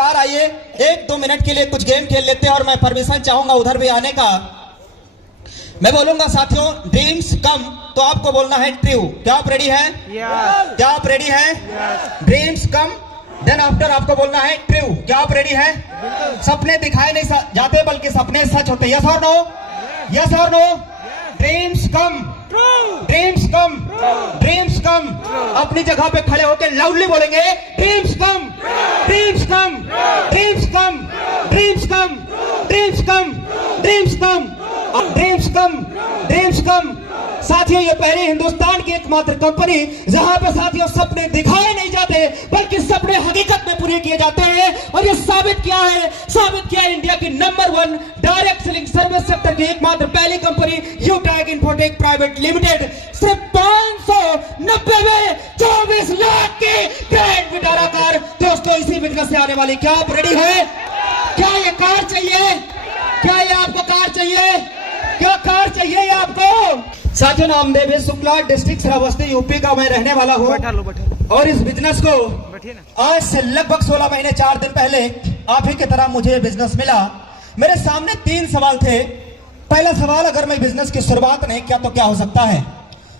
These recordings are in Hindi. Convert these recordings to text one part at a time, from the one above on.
बाहर आइए, 1-2 मिनट के लिए कुछ गेम खेल लेते हैं और मैं परमिशन चाहूंगा उधर भी आने का। मैं बोलूंगा साथियों ड्रीम्स कम, तो आपको बोलना है ट्रू। क्या आप रेडी हैं? क्या आप रेडी हैं? ड्रीम्स कम, देन आफ्टर आपको बोलना है ट्रू। क्या आप रेडी हैं? सपने दिखाए नहीं जाते बल्कि सपने सच होते हैं। यस और नो? यस और no? Dreams come, dreams come, dreams come. अपनी जगह पे खड़े होकर लाउडली बोलेंगे dreams come, dreams come, dreams come, dreams come, dreams come, dreams come, dreams come, dreams come. साथियों ये पहली हिंदुस्तान की एकमात्र कंपनी जहां पे साथियों सपने दिखाए नहीं जाते बल्कि सपने हकीकत में पूरे किए जाते हैं। और ये साबित किया है इंडिया की number 1 direct selling service sector की एकमात्र पहली कंपनी यूटैग इन्फोटेक प्राइवेट लिमिटेड। सिर्फ 590 में 24 लाख की ब्रांड विटारा कार दोस्तों इसी बिजनेस से आने वाली। क्या आप रेडी है? क्या ये कार चाहिए? क्या ये आपको कार चाहिए? क्या कार चाहिए ये आपको? साथियों नामदेव शुक्ला, डिस्ट्रिक्ट श्रावस्ती, यूपी का मैं रहने वाला हूँ। और इस बिजनेस को आज से लगभग 16 महीने 4 दिन पहले आप ही की तरह मुझे बिजनेस मिला। मेरे सामने 3 सवाल थे। पहला सवाल, अगर मैं बिजनेस की शुरुआत नहीं किया तो क्या हो सकता है?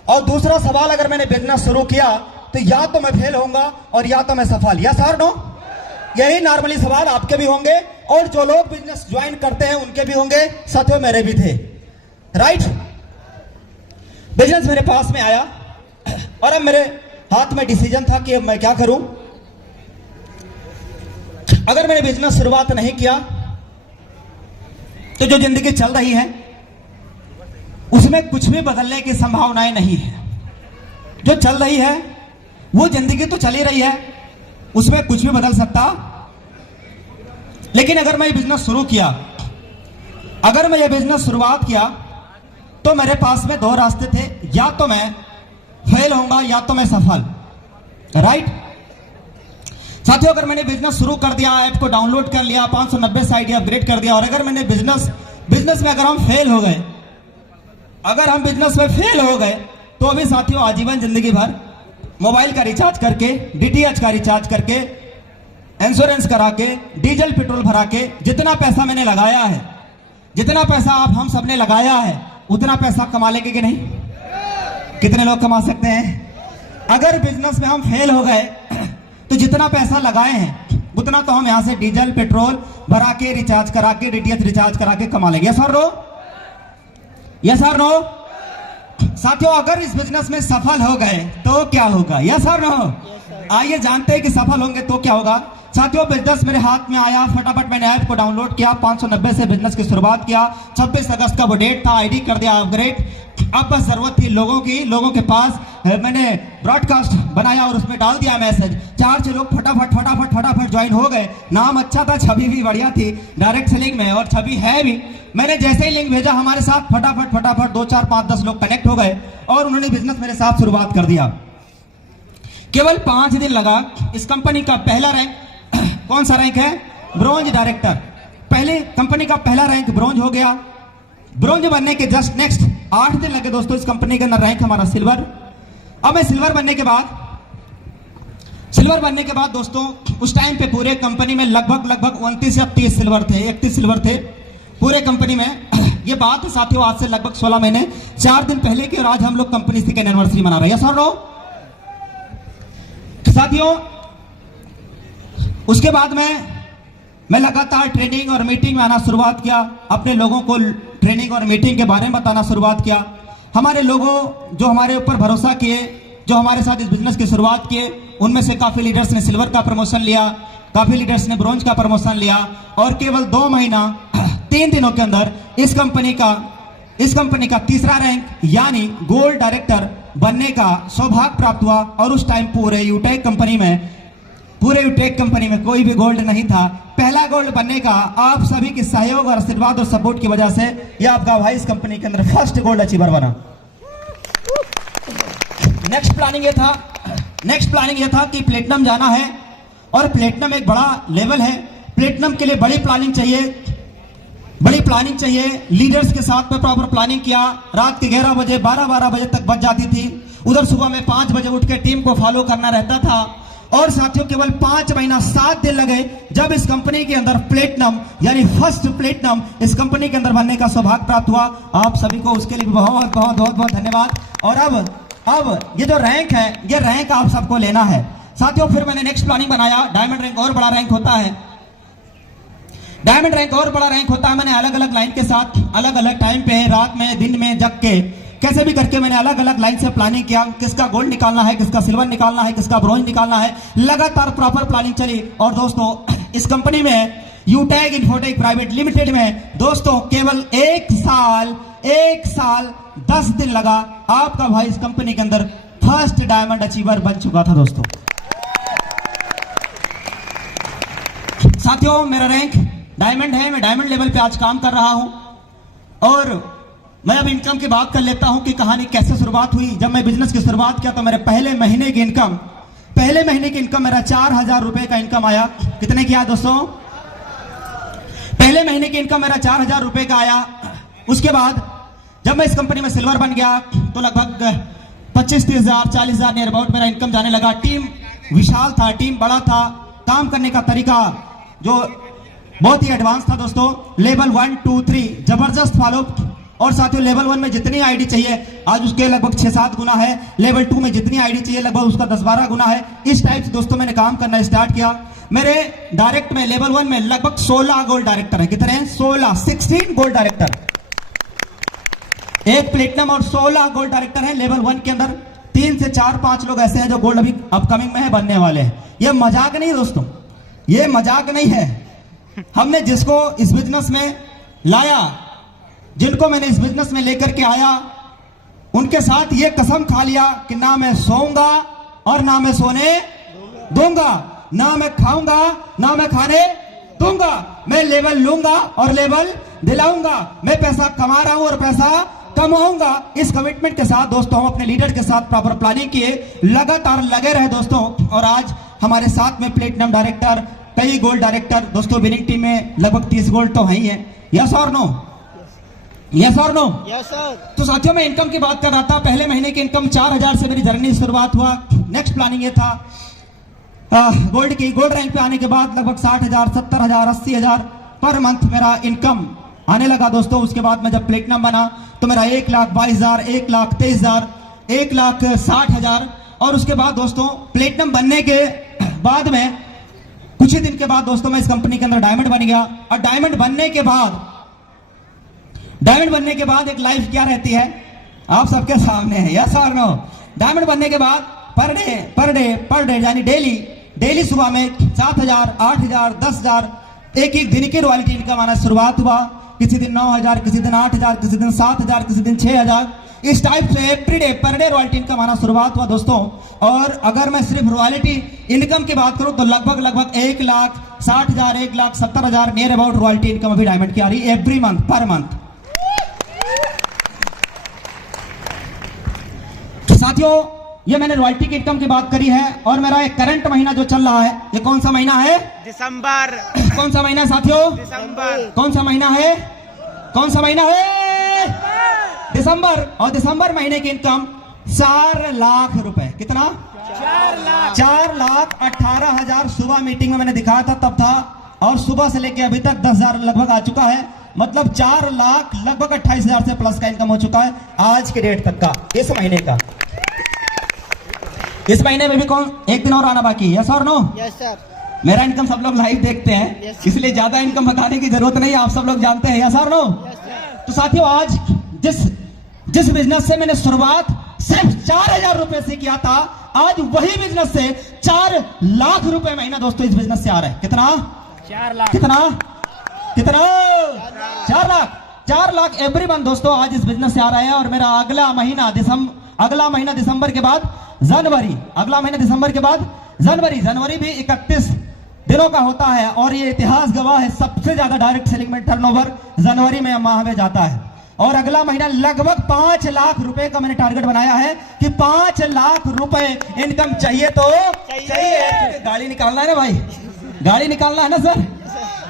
और दूसरा सवाल, अगर मैंने बिजनेस शुरू किया तो या तो मैं फेल होऊंगा और या तो मैं सफल। यस और नो? यही नॉर्मली सवाल आपके भी होंगे और जो लोग बिजनेस ज्वाइन करते हैं उनके भी होंगे, साथियों मेरे भी थे। राइट? बिजनेस मेरे पास में आया और अब मेरे हाथ में डिसीजन था कि अब मैं क्या करूं। अगर मैंने बिजनेस शुरुआत नहीं किया तो जो जिंदगी चल रही है उसमें कुछ भी बदलने की संभावनाएं नहीं है। जो चल रही है वो जिंदगी तो चली रही है, उसमें कुछ भी बदल सकता। लेकिन अगर मैं बिजनेस शुरू किया, अगर मैं ये बिजनेस शुरुआत किया तो मेरे पास में 2 रास्ते थे, या तो मैं फेल होऊंगा या तो मैं सफल। राइट साथियों, अगर मैंने बिजनेस शुरू कर दिया, ऐप को डाउनलोड कर लिया, 590 से आईडी अपग्रेड कर दिया और अगर मैंने बिजनेस में अगर हम फेल हो गए, अगर हम बिजनेस में फेल हो गए तो अभी साथियों आजीवन जिंदगी भर मोबाइल का रिचार्ज करके, डीटीएच का रिचार्ज करके, इंश्योरेंस करा के, डीजल पेट्रोल भरा के, जितना पैसा मैंने लगाया है, जितना पैसा आप हम सबने लगाया है उतना पैसा कमा लेंगे कि नहीं? कितने लोग कमा सकते हैं? अगर बिजनेस में हम फेल हो गए तो जितना पैसा लगाए हैं उतना तो हम यहां से डीजल पेट्रोल भरा के, रिचार्ज करा के, डीटीएच रिचार्ज करा के कमा लेंगे। यस और नो? यस और नो? साथियों अगर इस बिजनेस में सफल हो गए तो क्या होगा? यस और नो? आइए जानते हैं कि सफल होंगे तो क्या होगा। साथियों बिजनेस मेरे हाथ में आया, फटाफट मैंने ऐप को डाउनलोड किया, 590 से बिजनेस की शुरुआत किया। 26 अगस्त का वो डेट था, आईडी कर दिया अपग्रेड। अब बस जरूरत थी लोगों के पास मैंने ब्रॉडकास्ट बनाया और उसमें डाल दिया मैसेज। 4-6 लोग फटाफट ज्वाइन हो गए। नाम अच्छा था, छवि भी बढ़िया थी डायरेक्ट सेलिंग में और छवि है भी। मैंने जैसे ही लिंक भेजा हमारे साथ फटाफट 2, 4, 5, 10 लोग कनेक्ट हो गए और उन्होंने बिजनेस मेरे साथ शुरुआत कर दिया। केवल 5 दिन लगा। इस कंपनी का पहला रैंक कौन सा रैंक है? Bronze director. पहले कंपनी का पहला रैंक ब्रोंज हो गया। ब्रोंज बनने के जस्ट नेक्स्ट 8 दिन लगे दोस्तों इस कंपनी के अंदर रैंक हमारा सिल्वर। अब मैं सिल्वर बनने के बाद दोस्तों उस टाइम पे पूरे कंपनी में लगभग 29 या 30 सिल्वर थे, 31 सिल्वर थे पूरे कंपनी में। ये बात है साथियों आज से लगभग 16 महीने 4 दिन पहले की और आज हम लोग कंपनी की एनिवर्सरी मना रहे हैं। यस और नो? साथियों उसके बाद मैं लगातार ट्रेनिंग और मीटिंग में आना शुरुआत किया, अपने लोगों को ट्रेनिंग और मीटिंग के बारे में बताना शुरुआत किया। हमारे लोगों जो हमारे ऊपर भरोसा किए, जो हमारे साथ इस बिजनेस की शुरुआत किए, उनमें से काफी लीडर्स ने सिल्वर का प्रमोशन लिया, काफी लीडर्स ने ब्रोंज का प्रमोशन लिया और केवल 2 महीना 3 दिनों के अंदर इस कंपनी का तीसरा रैंक यानी गोल्ड डायरेक्टर बनने का सौभाग्य प्राप्त हुआ। और उस टाइम पूरे यूटेक कंपनी में कोई भी गोल्ड नहीं था। पहला गोल्ड बनने का आप सभी के सहयोग और आशीर्वाद और सपोर्ट की वजह से ये आपका भाई इस कंपनी के अंदर फर्स्ट गोल्ड अचीवर बना। नेक्स्ट प्लानिंग ये था कि प्लेटिनम जाना है और प्लेटिनम एक बड़ा लेवल है। प्लेटिनम के लिए बड़ी प्लानिंग चाहिए। लीडर्स के साथ में प्रॉपर प्लानिंग किया। रात के 11 बजे 12 बजे तक बच जाती थी। उधर सुबह में 5 बजे उठ के टीम को फॉलो करना रहता था और साथियों केवल 5 महीना 7 दिन लगे जब इस कंपनी के अंदर प्लेटिनम यानी फर्स्ट प्लेटिनम इस कंपनी के अंदर बनने का सौभाग्य प्राप्त हुआ। आप सभी को उसके लिए बहुत बहुत बहुत बहुत धन्यवाद। और अब ये जो रैंक है, ये रैंक आप सबको लेना है साथियों। फिर मैंने नेक्स्ट प्लानिंग बनाया, डायमंड रैंक और बड़ा रैंक होता है, डायमंड रैंक और बड़ा रैंक होता है। मैंने अलग अलग लाइन के साथ अलग अलग टाइम पे, रात में, दिन में जग के, कैसे भी करके मैंने अलग अलग लाइन से प्लानिंग किया, किसका गोल्ड निकालना है, किसका सिल्वर निकालना है, किसका ब्रॉन्ज निकालना है। लगातार प्रॉपर प्लानिंग चली। और दोस्तों इस कंपनी में यूटैग इन्फोटेक प्राइवेट लिमिटेड में दोस्तों केवल 1 साल 10 दिन लगा, आपका भाई इस कंपनी के अंदर फर्स्ट डायमंड अचीवर बन चुका था दोस्तों। साथियों मेरा रैंक डायमंड है, मैं डायमंड लेवल पे आज काम कर रहा हूं। और मैं अब इनकम की बात कर लेता हूं कि कहानी कैसे शुरुआत हुई। जब मैं बिजनेस की शुरुआत किया तो मेरे पहले महीने की इनकम मेरा 4,000 रुपए का इनकम आया। कितने की आया दोस्तों? पहले महीने की इनकम मेरा 4,000 रुपए का आया। उसके बाद जब मैं इस कंपनी में सिल्वर बन गया तो लगभग 25-30 हजार 40 हजार नियर अबाउट मेरा इनकम जाने लगा। टीम विशाल था, टीम बड़ा था, काम करने का तरीका जो बहुत ही एडवांस था दोस्तों। लेवल 1, 2, 3 जबरदस्त फॉलो। और साथियों लेवल 1 में जितनी आईडी चाहिए आज उसके लगभग 6-7 गुना है। लेवल 2 में जितनी आईडी चाहिए लगभग उसका 10-12 गुना है। इस टाइप से दोस्तों मैंने काम करना स्टार्ट किया। मेरे डायरेक्ट में लेवल 1 में लगभग 16 गोल्ड डायरेक्टर है। कितने हैं? 16 गोल्ड डायरेक्टर, एक प्लेटिनम और 16 गोल्ड डायरेक्टर है लेवल 1 के अंदर। 3 से 4-5 लोग ऐसे हैं जो गोल्ड अभी अपकमिंग में है, बनने वाले हैं। ये मजाक नहीं दोस्तों, ये मजाक नहीं है। हमने जिसको इस बिजनेस में लाया, जिनको मैंने इस बिजनेस में लेकर के आया, उनके साथ ये कसम खा लिया कि ना मैं सोऊंगा और ना मैं सोने दूंगा, ना मैं खाऊंगा ना मैं खाने दूंगा। मैं लेवल लूंगा और लेवल दिलाऊंगा। मैं पैसा कमा रहा हूं और पैसा कमाऊंगा। इस कमिटमेंट के साथ दोस्तों हम अपने लीडर के साथ प्रॉपर प्लानिंग किए, लगातार लगे रहे दोस्तों। और आज हमारे साथ में प्लेटिनम डायरेक्टर, कई गोल्ड डायरेक्टर दोस्तों, विनिंग टीम में लगभग 30 गोल्ड तो है ही है। यस और नो? यस और नो? Yes sir. तो साथियों मैं इनकम की बात कर रहा था। पहले महीने की इनकम 4,000 से मेरी जर्नी शुरुआत हुआ। नेक्स्ट प्लानिंग ये था गोल्ड रैंक पे आने के बाद लगभग 60,000, 70,000, 80,000 पर मंथ मेरा इनकम आने लगा दोस्तों। उसके बाद मैं जब प्लेटिनम बना तो मेरा 1,22,000, 1,23,000, 1,60,000। और उसके बाद दोस्तों प्लेटिनम बनने के बाद में कुछ ही दिन के बाद दोस्तों मैं इस कंपनी के अंदर डायमंड बन गया। और डायमंड बनने के बाद एक लाइफ क्या रहती है आप सबके सामने है। यस और नो? डायमंड बनने के बाद पर डे यानी डेली सुबह में 7,000, 8,000, 10,000 एक दिन की रॉयल्टी इनकम आना शुरुआत हुआ। किसी दिन 9,000, किसी दिन 8,000, किसी दिन 7,000, किसी दिन 6,000। इस टाइप से every per day royalty income आना शुरुआत हुआ दोस्तों। और अगर मैं सिर्फ रॉयल्टी इनकम की बात करूं तो लगभग 1,60,000, 1,70,000 नियर अबाउट रॉयल्टी इनकम अभी डायमंड की आ रही है एवरी मंथ, पर मंथ। साथियों ये मैंने रॉयल्टी की इनकम की बात करी है। और मेरा एक करंट महीना जो चल रहा है, ये कौन सा महीना है? दिसंबर। कौन सा महीना साथियों? दिसंबर। कौन सा महीना है? कौन सा महीना है? दिसंबर। और दिसंबर महीने की इनकम 4 लाख रुपए। कितना? 4,18,000। सुबह मीटिंग में मैंने दिखाया था तब था, और सुबह से लेके अभी तक 10,000 लगभग आ चुका है। मतलब 4 लाख लगभग 28,000 से प्लस का इनकम हो चुका है आज के डेट तक का, इस महीने का। इस महीने में भी कौन एक दिन और आना बाकी? यस और नो? Yes sir. मेरा इनकम सब लोग लाइव देखते हैं, इसलिए ज्यादा इनकम बताने की जरूरत नहीं है, आप सब लोग जानते हैं। यस और नो? तो साथियों आज जिस बिजनेस से मैंने शुरुआत सिर्फ 4,000 रुपए से किया था, आज वही बिजनेस से 4 लाख रुपए महीना दोस्तों इस बिजनेस से आ रहा है। कितना? 4 लाख। कितना? 4 लाख एवरी मंथ दोस्तों आज इस बिजनेस से आ रहा है। और मेरा अगला महीना दिसंबर के बाद जनवरी, अगला महीना दिसंबर के बाद जनवरी भी 31 दिनों का होता है। और ये इतिहास गवाह है, सबसे ज्यादा डायरेक्ट सेलिंग में टर्नओवर जनवरी में माह में जाता है। और अगला महीना लगभग 5 लाख रुपए का मैंने टारगेट बनाया है कि 5 लाख रुपए इनकम चाहिए तो चाहिए। गाड़ी निकालना है ना भाई, गाड़ी निकालना है ना सर।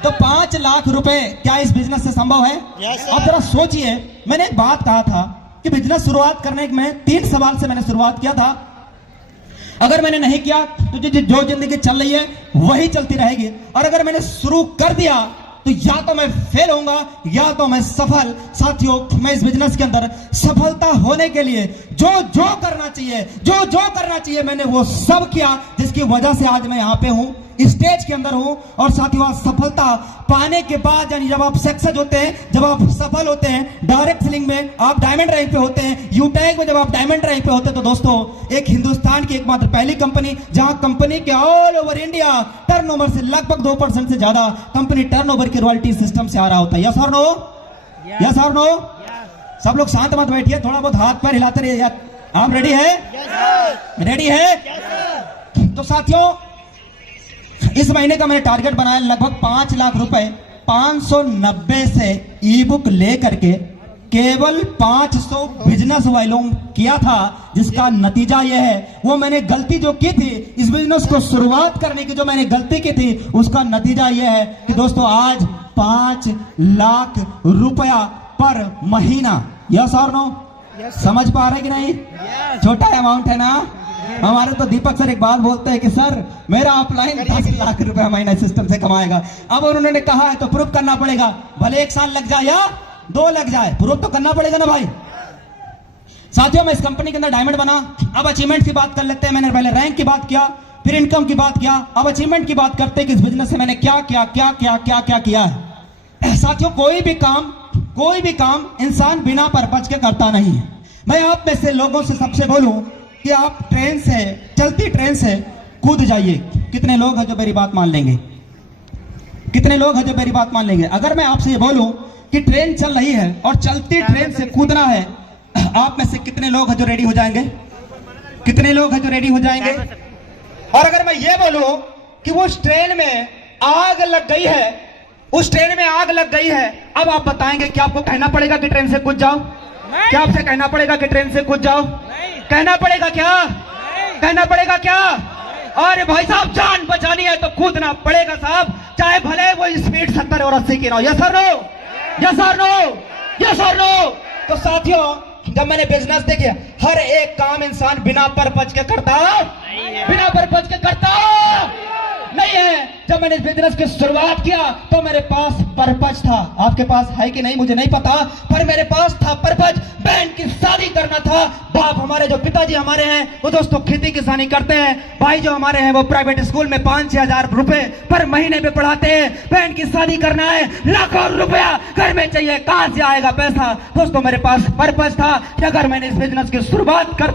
तो 5 लाख रुपए क्या इस बिजनेस से संभव है? अब जरा सोचिए, मैंने एक बात कहा था कि बिजनेस शुरुआत करने में 3 सवाल से मैंने शुरुआत किया था। अगर मैंने नहीं किया तो जो जिंदगी चल रही है वही चलती रहेगी, और अगर मैंने शुरू कर दिया तो या तो मैं फेल होऊंगा या तो मैं सफल। साथियों, मैं इस बिजनेस के अंदर सफलता होने के लिए जो करना चाहिए मैंने वो सब किया, जिसकी वजह से आज मैं यहाँ पे हूँ, स्टेज के अंदर हूं। और साथियों, आज सफलता पाने के बाद, यानी जब आप सक्सेस होते हैं, जब आप सफल होते हैं, डायरेक्ट सेलिंग में आप डायमंड रैंक पे होते हैं, यूटैग में जब आप डायमंड रैंक पे होते हैं, तो दोस्तों एक हिंदुस्तान की एकमात्र पहली कंपनी जहां कंपनी के ऑल ओवर इंडिया टर्नओवर से लगभग 2% से ज्यादा कंपनी टर्नओवर की रॉयल्टी सिस्टम से आ रहा होता है। यस और नो? यस और नो? सब लोग शांत मत बैठिए, थोड़ा बहुत हाथ पैर हिलाते रहिए। आप रेडी है? रेडी है? तो साथियों, इस महीने का मैंने टारगेट बनाया लगभग 5 लाख रुपए 590 से ई बुक लेकर के केवल 500 बिजनेस वालों किया था, जिसका नतीजा यह है, वो मैंने गलती जो की थी इस बिजनेस को शुरुआत करने की, जो मैंने गलती की थी उसका नतीजा यह है कि दोस्तों आज 5 लाख रुपया पर महीना। यस और नो? समझ पा रहे कि नहीं? छोटा अमाउंट है ना? हमारे तो दीपक सर एक बात बोलते हैं कि सर मेरा अपलाइन 10 लाख रुपए महीना सिस्टम से कमाएगा। अब उन्होंने कहा है तो प्रूफ करना पड़ेगा, भले 1 साल लग जाए या 2 लग जाए, प्रूफ तो करना पड़ेगा ना भाई। साथियों, मैं इस कंपनी के अंदर डायमंड बना। अब अचीवमेंट की बात कर लेते हैं। मैंने पहले रैंक की बात किया, फिर इनकम की बात किया, अब अचीवमेंट की बात करते हैं कि इस बिजनेस से मैंने क्या किया है। साथियों, कोई भी काम इंसान बिना पर्पज के करता नहीं है। मैं आप में से लोगों से सबसे बोलूं कि आप चलती ट्रेन से कूद जाइए। कितने लोग हैं जो मेरी बात मान लेंगे? कितने लोग हैं जो मेरी बात मान लेंगे? अगर मैं आपसे ये बोलूं कि ट्रेन चल रही है और चलती ट्रेन से कूदना है, आप में से कितने लोग हैं जो रेडी हो जाएंगे? कितने लोग हैं जो रेडी हो जाएंगे? और अगर मैं ये बोलूं कि वो ट्रेन में आग लग गई है, उस ट्रेन में आग लग गई है, अब आप बताएंगे कि आपको कहना पड़ेगा कि ट्रेन से कूद जाओ? क्या आपसे कहना पड़ेगा कि ट्रेन से कूद जाओ? कहना पड़ेगा क्या? कहना पड़ेगा क्या? अरे भाई साहब, जान बचानी है तो कूदना पड़ेगा साहब, चाहे भले वो स्पीड 70 और 80 की ना हो। यस और नो? यस और नो? यस और नो? तो साथियों, जब मैंने बिजनेस देखे, हर एक काम इंसान बिना पर्पज के करता नहीं है। जब मैंने इस बिजनेस की शुरुआत किया तो मेरे पास पर्पज था। आपके पास है कि नहीं मुझे नहीं पता, पर मेरे पास था पर्पज। बहन की शादी करना था। बाप हमारे, जो पिताजी हमारे हैं, वो दोस्तों खेती किसानी करते हैं। भाई जो हमारे हैं वो प्राइवेट स्कूल में 5-6 हजार रुपए पर महीने पे पढ़ाते हैं। बहन की शादी करना है, लाखों रुपया घर में चाहिए, कहां से आएगा पैसा? दोस्तों, मेरे पास पर्पज था कि अगर मैंने इस बिजनेस की शुरुआत कर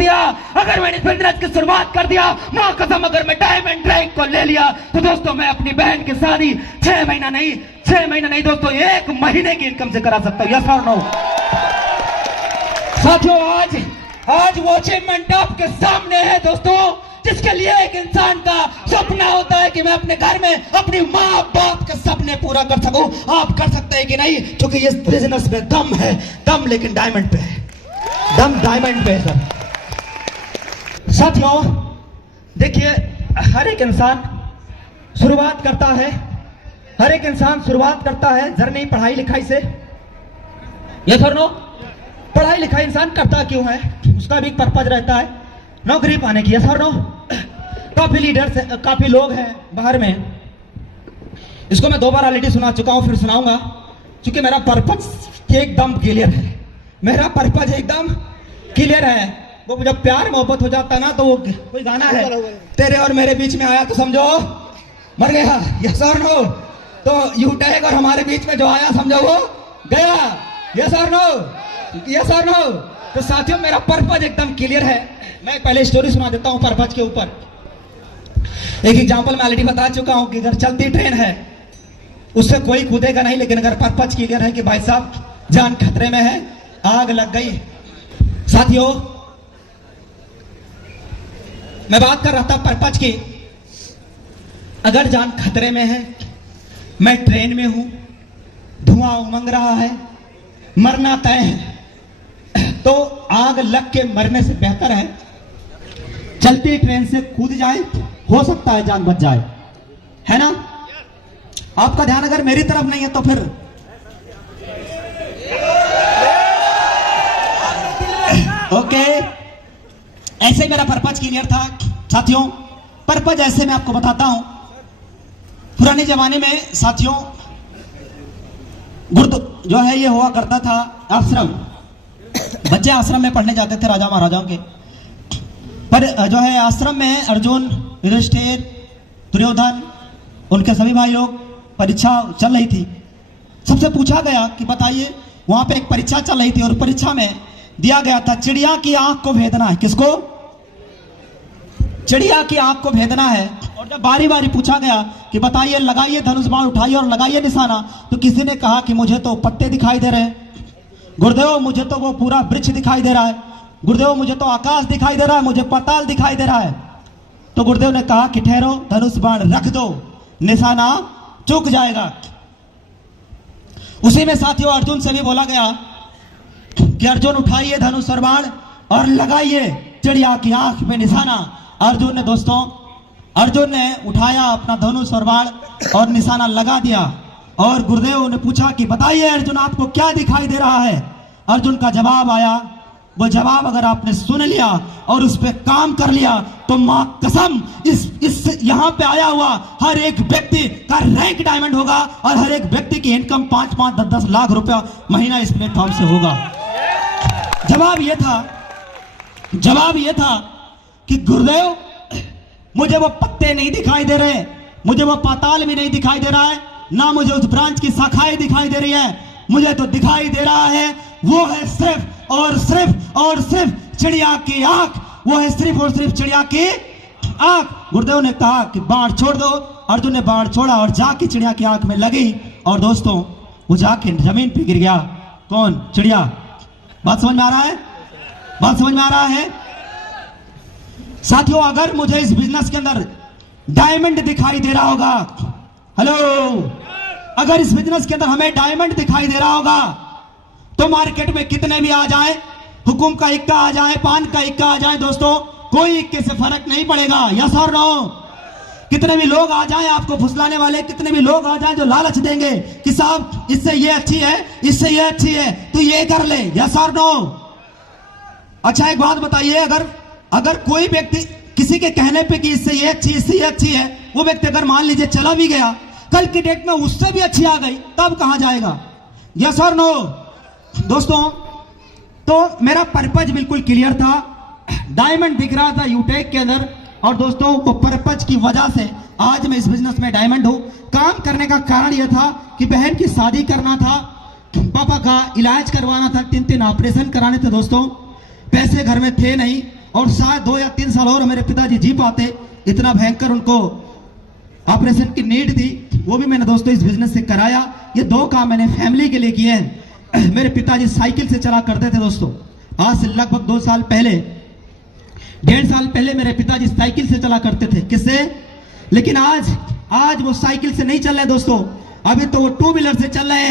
दिया, मां कसम, अगर मैं डायमंड रैंक को ले लिया तो दोस्तों मैं अपनी बहन की शादी 6 महीना नहीं दोस्तों 1 महीने की इनकम से करा सकता हूं। यस और नो? साथियों, आज वो अचीवमेंट आपके सामने है दोस्तों, जिसके लिए एक इंसान का सपना होता है कि मैं अपने घर में अपनी माँ बाप के सपने पूरा कर सकूं। आप कर सकते हैं कि नहीं? क्योंकि इस बिजनेस में दम है, दम लेकिन डायमंड पे है, दम डायमंड पे है सर। साथियों, देखिए, हर एक इंसान शुरुआत करता है जर्नी पढ़ाई लिखाई से। ये सर नो? पढ़ाई लिखाई इंसान करता क्यों है? उसका भी पर्पज रहता है, नौकरी पाने की। Sir no? काफी लीडर्स, काफी लोग हैं बाहर में, इसको मैं 2 बार ऑलरेडी सुना चुका हूं, फिर सुनाऊंगा, क्योंकि मेरा पर्पज एकदम क्लियर है। मेरा पर्पज एकदम क्लियर है। वो जब प्यार मोहब्बत हो जाता ना, तो वो कोई गाना है, तेरे और मेरे बीच में आया तो समझो मर गया। यस और नो? तो यूटैग और हमारे बीच में जो आया समझो वो गया। यस और नो? यस और नो? तो साथियों, मेरा पर्पज एकदम क्लियर है। मैं पहले स्टोरी सुना देता हूं पर्पज के ऊपर। एक एग्जांपल मैं ऑलरेडी बता चुका हूं कि अगर चलती ट्रेन है उससे कोई कूदेगा नहीं, लेकिन अगर पर्पज क्लियर है कि भाई साहब जान खतरे में है, आग लग गई। साथियों, मैं बात कर रहा था पर्पज की। अगर जान खतरे में है, मैं ट्रेन में हूं, धुआं उमंग रहा है, मरना तय है, तो आग लग के मरने से बेहतर है चलती ट्रेन से कूद जाए, हो सकता है जान बच जाए, है ना? आपका ध्यान अगर मेरी तरफ नहीं है तो फिर ओके, ऐसे ही मेरा पर्पज क्लियर था। साथियों पर्पज ऐसे मैं आपको बताता हूं। पुराने जमाने में साथियों गुरु जो है ये हुआ करता था आश्रम, बच्चे आश्रम में पढ़ने जाते थे राजा महाराजाओं के। पर जो है आश्रम में अर्जुन, युधिष्ठिर, दुर्योधन, उनके सभी भाई लोग, परीक्षा चल रही थी। सबसे पूछा गया कि बताइए, वहां पे एक परीक्षा चल रही थी और परीक्षा में दिया गया था चिड़िया की आंख को भेदना है। किसको? चिड़िया की आंख को भेदना है। और जब बारी बारी पूछा गया कि बताइए, लगाइए धनुष बाण उठाइए और लगाइए निशाना, तो किसी ने कहा कि मुझे तो पत्ते दिखाई दे रहे हैं, गुरुदेव मुझे तो वो पूरा वृक्ष दिखाई दे रहा है, गुरुदेव मुझे तो आकाश दिखाई दे रहा है, मुझे पाताल दिखाई दे रहा है। तो गुरुदेव ने कहा कि ठहरो, धनुष बाण रख दो, निशाना चूक जाएगा। उसी में साथियों अर्जुन से भी बोला गया कि अर्जुन उठाइए धनुष और बाण और लगाइए चिड़िया की आंख में निशाना। अर्जुन ने उठाया अपना धनुष और बाण और निशाना लगा दिया। और गुरुदेव ने पूछा कि बताइए अर्जुन, आपको क्या दिखाई दे रहा है? अर्जुन का जवाब आया। वो जवाब अगर आपने सुन लिया और उस पर काम कर लिया तो मां कसम इस यहाँ पे आया हुआ हर एक व्यक्ति का रैंक डायमंड होगा और हर एक व्यक्ति की इनकम 5-5, 10-10 लाख रुपया महीना इस प्लेटफॉर्म से होगा। जवाब ये था कि गुरुदेव मुझे वो पत्ते नहीं दिखाई दे रहे, मुझे वो पाताल भी नहीं दिखाई दे रहा है, ना मुझे उस ब्रांच की शाखाएं दिखाई दे रही है, मुझे तो दिखाई दे रहा है वो है सिर्फ और सिर्फ चिड़िया की आंख। वो है सिर्फ और सिर्फ चिड़िया की आंख। गुरुदेव ने कहा कि बाण छोड़ दो। अर्जुन ने बाण छोड़ा और जाके चिड़िया की आंख में लगी और दोस्तों वो जाके जमीन पे गिर गया। कौन? चिड़िया। बात समझ में आ रहा है? बात समझ में आ रहा है साथियों? अगर मुझे इस बिजनेस के अंदर डायमंड दिखाई दे रहा होगा, हेलो, अगर इस बिजनेस के अंदर हमें डायमंड दिखाई दे रहा होगा तो मार्केट में कितने भी आ जाए, हुकुम का इक्का आ जाए, पान का इक्का आ जाए, दोस्तों कोई इक्के से फर्क नहीं पड़ेगा। यस और नो? कितने भी लोग आ जाएं आपको फुसलाने वाले, कितने भी लोग आ जाएं जो लालच देंगे कि साहब इससे ये अच्छी है, इससे ये अच्छी है, तू ये कर ले। यस और नो? अच्छा एक बात बताइए, अगर कोई व्यक्ति किसी के कहने पे कि इससे ये अच्छी, इससे ये अच्छी है, वो व्यक्ति अगर मान लीजिए चला भी गया, कल की डेट में उससे भी अच्छी आ गई, तब कहां जाएगा? यस और नो? दोस्तों तो मेरा पर्पज बिल्कुल क्लियर था, डायमंड दिख रहा था यूटेक के अंदर, और दोस्तों वो पर्पज की वजह से आज मैं इस बिजनेस में डायमंड हूं। काम करने का कारण यह था कि बहन की शादी करना था, पापा का इलाज करवाना था, 3 ऑपरेशन कराने थे दोस्तों, पैसे घर में थे नहीं, और शायद 2 या 3 साल और मेरे पिताजी जी पाते, इतना भयंकर उनको ऑपरेशन की नीड थी। वो भी मैंने दोस्तों इस बिजनेस से कराया। ये 2 काम मैंने फैमिली के लिए किए हैं। मेरे पिताजी साइकिल से चला करते थे दोस्तों, आज से लगभग 2 साल पहले, 1.5 साल पहले मेरे पिताजी साइकिल से चला करते थे। किससे? लेकिन आज वो साइकिल से नहीं चल रहे दोस्तों, अभी तो वो 2 व्हीलर से चल रहे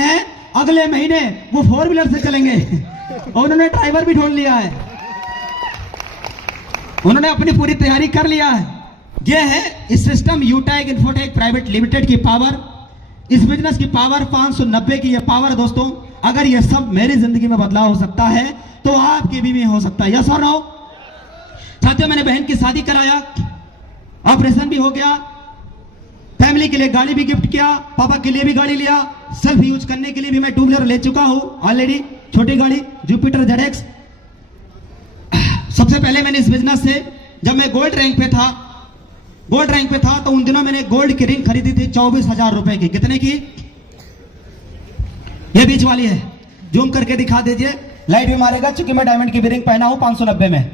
हैं। अगले महीने वो 4 व्हीलर से चलेंगे और उन्होंने ड्राइवर भी ढूंढ लिया है, उन्होंने अपनी पूरी तैयारी कर लिया है। यह है इस सिस्टम यूटेक इन्फोटेक प्राइवेट लिमिटेड की पावर, इस बिजनेस की पावर 590 की ये पावर है दोस्तों। अगर ये सब मेरी जिंदगी में बदलाव हो सकता है तो आपकी भी हो सकता है। यस और नो? साथियों मैंने बहन की शादी कराया, ऑपरेशन भी हो गया, फैमिली के लिए गाड़ी भी गिफ्ट किया, पापा के लिए भी गाड़ी लिया, सेल्फ यूज करने के लिए भी मैं 2 व्हीलर ले चुका हूं ऑलरेडी, छोटी गाड़ी जुपिटर ZX। सबसे पहले मैंने इस बिजनेस से, जब मैं गोल्ड रैंक पे था तो उन दिनों मैंने गोल्ड की रिंग खरीदी थी 24,000 रुपए की। कितने की? ये बीच वाली है, जूम करके दिखा दीजिए, लाइट भी मारेगा क्योंकि मैं डायमंड की भी रिंग पहना हूं 590 में।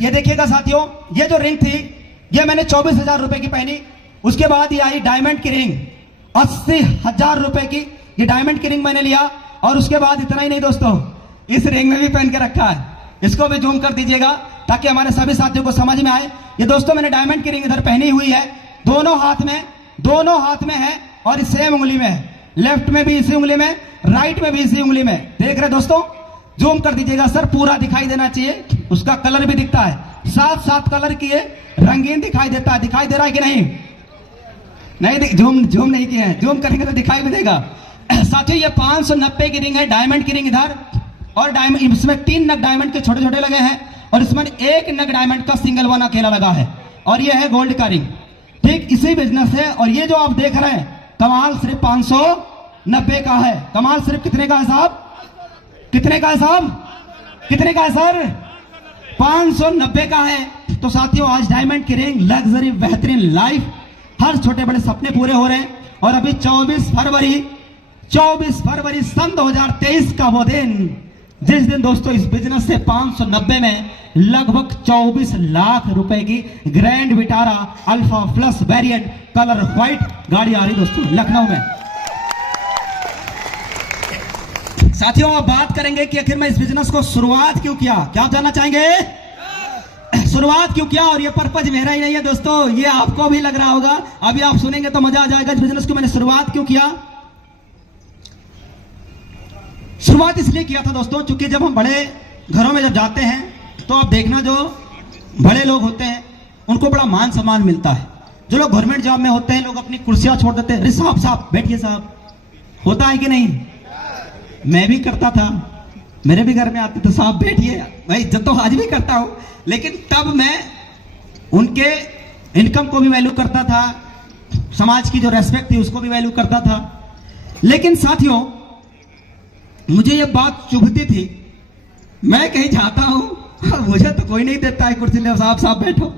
ये देखिएगा साथियों, ये जो रिंग थी ये मैंने 24,000 रुपए की पहनी। उसके बाद ये आई डायमंड की रिंग 80,000 रुपए की, ये डायमंड की रिंग मैंने लिया। और उसके बाद इतना ही नहीं दोस्तों, इस रिंग में भी पहन के रखा है, इसको भी जूम कर दीजिएगा ताकि हमारे सभी साथियों को समझ में आए। ये दोस्तों मैंने डायमंड की रिंग इधर पहनी हुई है, दोनों हाथ में है और इस सेम उंगली में है, लेफ्ट में भी इसी उंगली में, राइट में भी इसी उंगली में। देख रहे दोस्तों? जूम कर दीजिएगा सर, पूरा दिखाई देना चाहिए, उसका कलर भी दिखता है, 7 कलर की है, रंगीन दिखाई देता है। दिखाई दे रहा है कि नहीं? जूम नहीं किया है, जूम करेंगे तो दिखाई भी देगा। साथियों ये 590 की रिंग है, डायमंड की रिंग इधर, और डायमंड इसमें 3 नग डायमंड के छोटे छोटे लगे हैं, और इसमें एक नग डायमंड का सिंगल वन अकेला लगा है और ये है गोल्ड का रिंग। ठीक इसी बिजनेस है। और ये जो आप देख रहे हैं कमाल सिर्फ 590 का है। कमाल सिर्फ कितने का है साहब? कितने का है साहब? कितने का है सर? 590 का है। तो साथियों आज डायमंड की रिंग, लग्जरी, बेहतरीन लाइफ, हर छोटे बड़े सपने पूरे हो रहे हैं। और अभी 24 फरवरी सन 2023 का वो दिन जिस दिन दोस्तों इस बिजनेस से 590 में लगभग 24 लाख रुपए की grand Vitara alpha plus variant colour white गाड़ी आ रही दोस्तों लखनऊ में। साथियों आप बात करेंगे कि आखिर में इस बिजनेस को शुरुआत क्यों किया, क्या आप जानना चाहेंगे? शुरुआत क्यों किया? और ये पर्पज मेरा ही नहीं है दोस्तों, ये आपको भी लग रहा होगा, अभी आप सुनेंगे तो मजा आ जाएगा। इस बिजनेस को मैंने शुरुआत क्यों किया? शुरुआत इसलिए किया था दोस्तों क्योंकि जब हम बड़े घरों में जब जाते हैं तो आप देखना जो बड़े लोग होते हैं उनको बड़ा मान सम्मान मिलता है। जो लोग गवर्नमेंट जॉब में होते हैं लोग अपनी कुर्सियां छोड़ देते हैं, अरे साहब बैठिए साहब, होता है कि नहीं? मैं भी करता था, मेरे भी घर में आते थे, साहब बैठिए भाई, जब तो आज भी करता हूं, लेकिन तब मैं उनके इनकम को भी वैल्यू करता था, समाज की जो रेस्पेक्ट थी उसको भी वैल्यू करता था। लेकिन साथियों मुझे ये बात चुभती थी, मैं कहीं जाता हूं मुझे तो कोई नहीं देता है कुर्सी ले, साहब बैठो,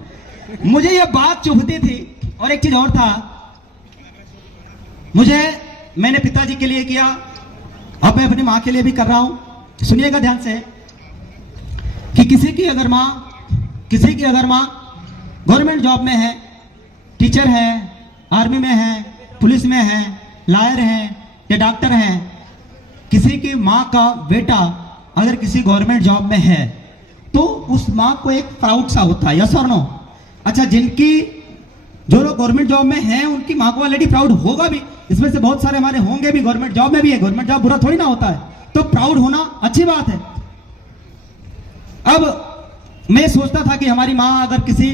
मुझे ये बात चुभती थी। और एक चीज और था, मैंने पिताजी के लिए किया, अब मैं अपनी मां के लिए भी कर रहा हूं। सुनिएगा ध्यान से कि किसी की अगर मां गवर्नमेंट जॉब में है, टीचर है, आर्मी में है, पुलिस में है, लॉयर है या डॉक्टर है, किसी की मां का बेटा अगर किसी गवर्नमेंट जॉब में है तो उस मां को एक प्राउड सा होता है, यस और नो? अच्छा, जो लोग गवर्नमेंट जॉब में हैं उनकी मां को ऑलरेडी प्राउड होगा भी, इसमें से बहुत सारे हमारे होंगे भी गवर्नमेंट जॉब में भी है, गवर्नमेंट जॉब बुरा थोड़ी ना होता है, तो प्राउड होना अच्छी बात है। अब मैं सोचता था कि हमारी मां अगर किसी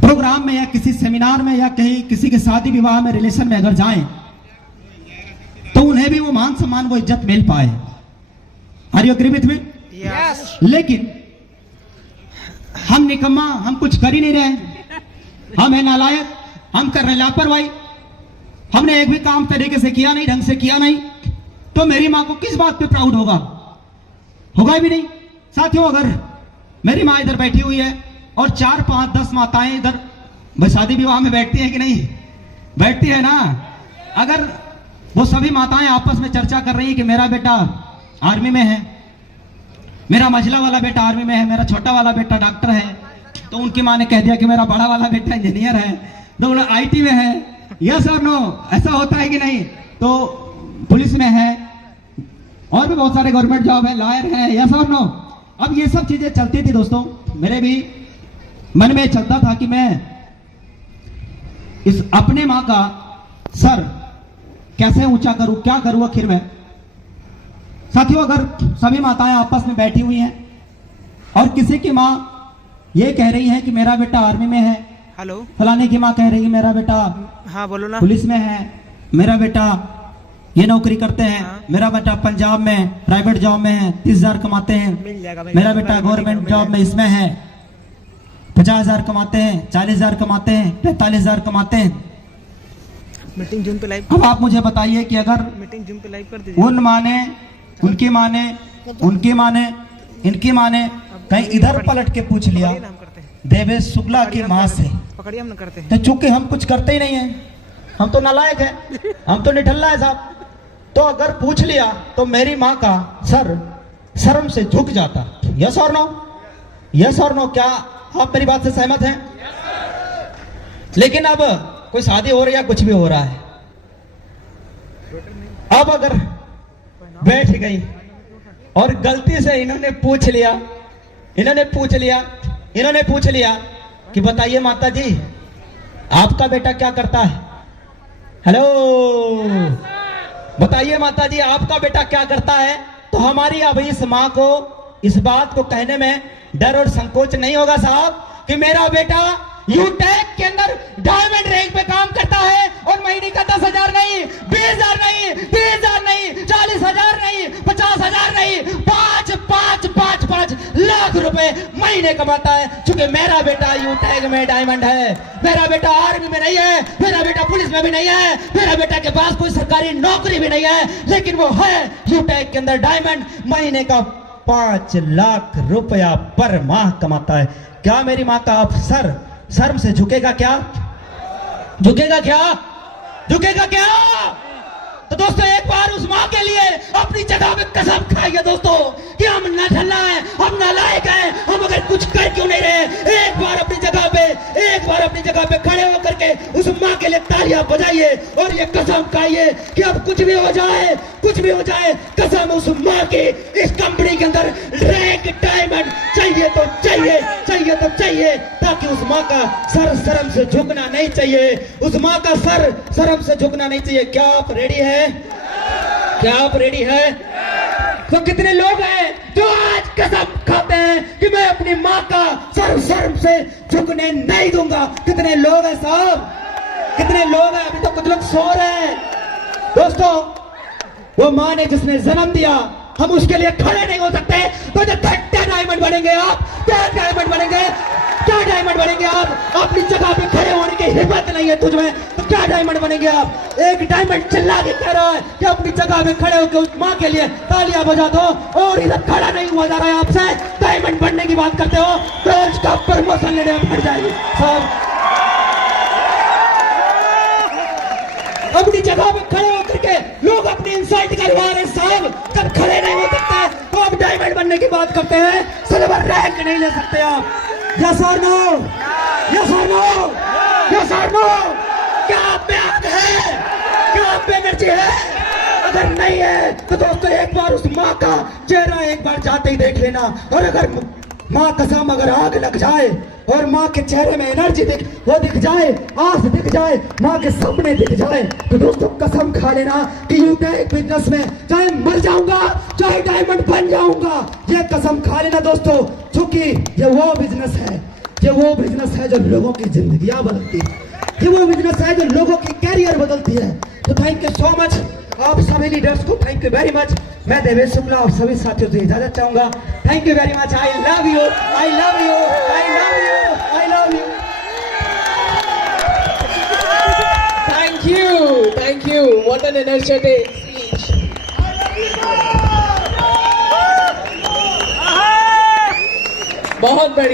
प्रोग्राम में या किसी सेमिनार में या कहीं किसी के शादी विवाह में रिलेशन में अगर जाएं तो उन्हें भी वो मान सम्मान वो इज्जत मिल पाए। Are you agree with me? Yes. लेकिन हम निकम्मा, हम कुछ कर ही नहीं रहे, हम है नालायक, हम कर रहे लापरवाही, हमने एक भी काम तरीके से किया नहीं, ढंग से किया नहीं, तो मेरी मां को किस बात पे प्राउड होगा भी नहीं। साथियों अगर मेरी मां इधर बैठी हुई है और 4, 5, 10 माताएं इधर शादी विवाह में बैठती हैं कि नहीं? बैठती है ना। अगर वो सभी माताएं आपस में चर्चा कर रही है कि मेरा बेटा आर्मी में है, मेरा मझला वाला बेटा आर्मी में है, मेरा छोटा वाला बेटा डॉक्टर है, तो उनकी मां ने कह दिया कि मेरा बड़ा वाला बेटा इंजीनियर है, तो बोला आईटी में है, यस और नो? ऐसा होता है कि नहीं? तो पुलिस में है और भी बहुत सारे गवर्नमेंट जॉब है, लॉयर है, यस और नो? अब ये सब चीजें चलती थी दोस्तों, मेरे भी मन में चलता था कि मैं इस अपने मां का सर कैसे ऊंचा करूं, क्या करूं आखिर में। साथियों अगर सभी माताएं आपस में बैठी हुई हैं और किसी की मां ये कह रही है कि मेरा बेटा आर्मी में है, हेलो, फलाने की मां कह रही है मेरा बेटा हाँ बोलो ना, पुलिस में है, मेरा बेटा ये नौकरी करते हैं, मेरा बेटा पंजाब में प्राइवेट जॉब में है, 30,000 कमाते हैं, मिल जाएगा, मेरा बेटा गवर्नमेंट जॉब में इसमें है, 50,000 कमाते हैं, 40,000 कमाते हैं, 45,000 कमाते हैं। मीटिंग जूम पे लाइव, अब आप मुझे बताइए कि अगर मीटिंग जूम पे लाइव कर दीजिए। उन माँ ने, उनकी माँ ने, इनकी माँ ने कहीं इधर पलट के पूछ लिया हम करते हैं, देवेश शुक्ला की माँ से, पकड़िए, हम ना करते हैं। तो चूंकि हम कुछ करते ही नहीं है, हम तो नालायक है, हम तो निठल्ला है साहब, तो अगर पूछ लिया तो मेरी माँ का सर शर्म से झुक जाता। यस और नो? यस और नो? क्या आप मेरी बात से सहमत हैं? लेकिन अब कोई शादी हो रही है, कुछ भी हो रहा है, अब अगर बैठ गई और गलती से इन्होंने पूछ लिया कि बताइए माता जी आपका बेटा क्या करता है? हेलो, बताइए माता जी आपका बेटा क्या करता है? तो हमारी अब इस माँ को इस बात को कहने में डर और संकोच नहीं होगा साहब कि मेरा बेटा यूटेक के अंदर डायमंड रैंक पे काम करता है और महीने का 10,000 नहीं, 20,000 नहीं, 30,000 नहीं, 40,000 नहीं, 50,000 नहीं, 5 लाख महीने कमाता है, क्योंकि मेरा बेटा यूटैग में डायमंड है, मेरा बेटा आर्मी में नहीं है, मेरा बेटा पुलिस में भी नहीं है, मेरा बेटा के पास कोई सरकारी नौकरी भी नहीं है, लेकिन वो है यूटैग के अंदर डायमंड। महीने का 5 लाख रुपया पर माह कमाता है। क्या मेरी माँ का आप शर्म से झुकेगा क्या? झुकेगा क्या? झुकेगा क्या? तो दोस्तों एक बार उस माँ के लिए अपनी जगह पे कसम खाइए दोस्तों कि हम न ढलना है, हम नालायक हैं, हम अगर कुछ कर क्यों नहीं रहे। एक बार अपनी जगह पे खड़े होकर के उस माँ के लिए तालियां बजाइए और ये कसम खाइए कि अब कुछ भी हो जाए, कसम उस माँ की इस कंपनी के अंदर रैंक डायमंड चाहिए तो चाहिए, ताकि उस माँ का सर शर्म से झुकना नहीं चाहिए, उस माँ का सर शर्म से झुकना नहीं चाहिए। क्या आप रेडी है? क्या आप रेडी है? तो कितने लोग हैं जो आज कसम खाते हैं कि मैं अपनी माँ का सर शर्म से झुकने नहीं दूंगा? कितने लोग हैं साहब? कितने लोग हैं? अभी तो कुछ लोग सो रहे हैं। दोस्तों वो माँ ने जिसने जन्म दिया, हम उसके लिए खड़े नहीं हो सकते तो जो क्या डायमंड बनेंगे आप? क्या डायमंड बनेंगे? क्या डायमंड बनेंगे आप? अपनी जगह पे खड़े होने की हिम्मत नहीं है तुझ में, तो क्या डायमंड बनेंगे आप? एक डायमंड चिल्ला के कह रहा है कि अपनी जगह पे खड़े होकर उस माँ के लिए तालियां बजा दो, और इधर खड़ा नहीं हुआ जा रहा है आपसे, डायमंड बनने की बात करते हो तो उसका प्रमोशन लेने में फट जाएगी साहब। अपनी जगह पे खड़े होकर के लोग अपनी इंसल्ट करवा रहे साहब, जब खड़े नहीं हो सकते तो आप डायमंड बनने की बात करते हैं, सिल्वर रैंक नहीं ले सकते आप। यस और नो? यस और नो? यस और नो? क्या आप में आग है? क्या आप में एनर्जी है? अगर नहीं है तो दोस्तों एक बार उस माँ का चेहरा एक बार जाते ही देख लेना, और अगर माँ कसम अगर आग लग जाए और माँ के चेहरे में एनर्जी दिख जाए, आस दिख जाए, माँ के सपने दिख जाए, तो दोस्तों कसम खा लेना कि यूटैग बिजनेस में चाहे मर जाऊंगा चाहे डायमंड बन जाऊंगा, ये कसम खा लेना दोस्तों, क्योंकि ये वो बिजनेस है जो लोगों की जिंदगियां बदलती है, ये वो बिजनेस है जो लोगों की कैरियर बदलती है। तो थैंक यू सो मच आप सभी लीडर्स को, थैंक यू वेरी मच। मैं देवेश शुक्ला आप सभी साथियों से इजाजत चाहूंगा। Thank you very much. I love you, I love you, I love you, I love you. Thank you. What an energetic speech. बहुत बढ़िया।